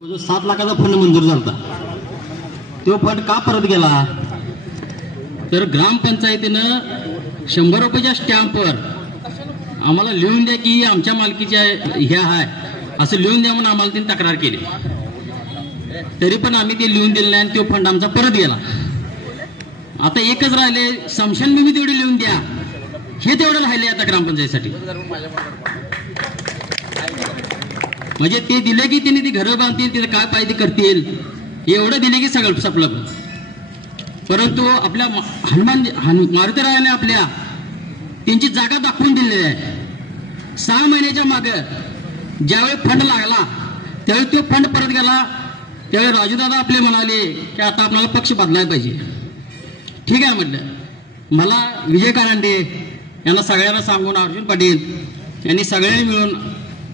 7 लाखाचा फंड मंजूर झाला. तो फंड का परत गेला तर ग्रामपंचायतीनं 100 रुपयाच्या स्टॅम्पवर आम्हाला लिहून द्या की आमच्या मालकीच्या ह्या आहे असं लिहून द्या म्हणून आम्हाला त्यांनी तक्रार केली. तरी पण आम्ही ते लिहून दिलं नाही आणि तो फंड आमचा परत गेला. आता एकच राहिले, स्मशानभूमी तेवढी लिहून द्या, हे तेवढं राहिले आता ग्रामपंचायतीसाठी. म्हणजे ते दिले की त्यांनी ती घरं बांधतील, तिथे काय पाहिजे करतील, एवढं दिले की सगळं सपलं. परंतु आपल्या मारुतीरायाने आपल्या त्यांची जागा दाखवून दिलेली आहे. 6 महिन्याच्या मागे ज्यावेळी फंड लागला त्यावेळी तो फंड परत गेला. त्यावेळी राजूदादा आपले म्हणाले की आता आपल्याला पक्ष बदलायला पाहिजे. ठीक आहे म्हटलं. मला विजय कारंडे यांना सगळ्यांना सांगून अर्जुन पाटील यांनी सगळ्यांनी मिळून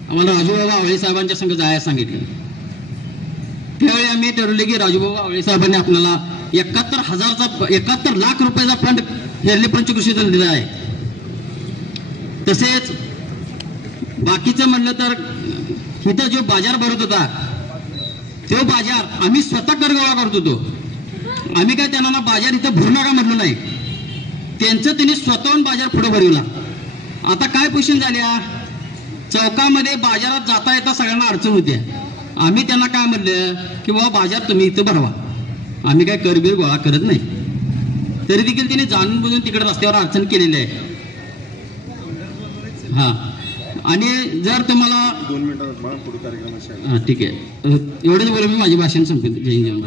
आम्हाला राजूबाबा आवळे साहेबांच्या संग जायला सांगितले. त्यावेळी आम्ही ठरवले की राजूबाबा आवळे साहेबांनी आपल्याला 71 लाख रुपयाचा फंड हेरली पंचकृषीचा दिला आहे. तसेच बाकीचं म्हणलं तर इथं जो बाजार भरत होता तो बाजार आम्ही स्वतः कर गोळा करत होतो. आम्ही काय त्यांना बाजार इथं भरू नका म्हटलं नाही, त्यांचं त्यांनी स्वतःहून बाजार पुढे भरवला. आता काय पोझिशन झाल्या, चौकामध्ये बाजारात जाता येता सगळ्यांना अडचण होत्या. आम्ही त्यांना काय म्हणलं की बाबा बाजार तुम्ही इथं भरवा, आम्ही काय करबीर गोळा करत नाही. तरी देखील तिने जाणून बुजून तिकडे रस्त्यावर अडचण केलेली आहे. हा, आणि जर तुम्हाला 2 मिनिटात पुढे कार्यक्रम ठीक आहे, एवढंच बोलून मी माझी भाषण संपवतो. जय हिंद.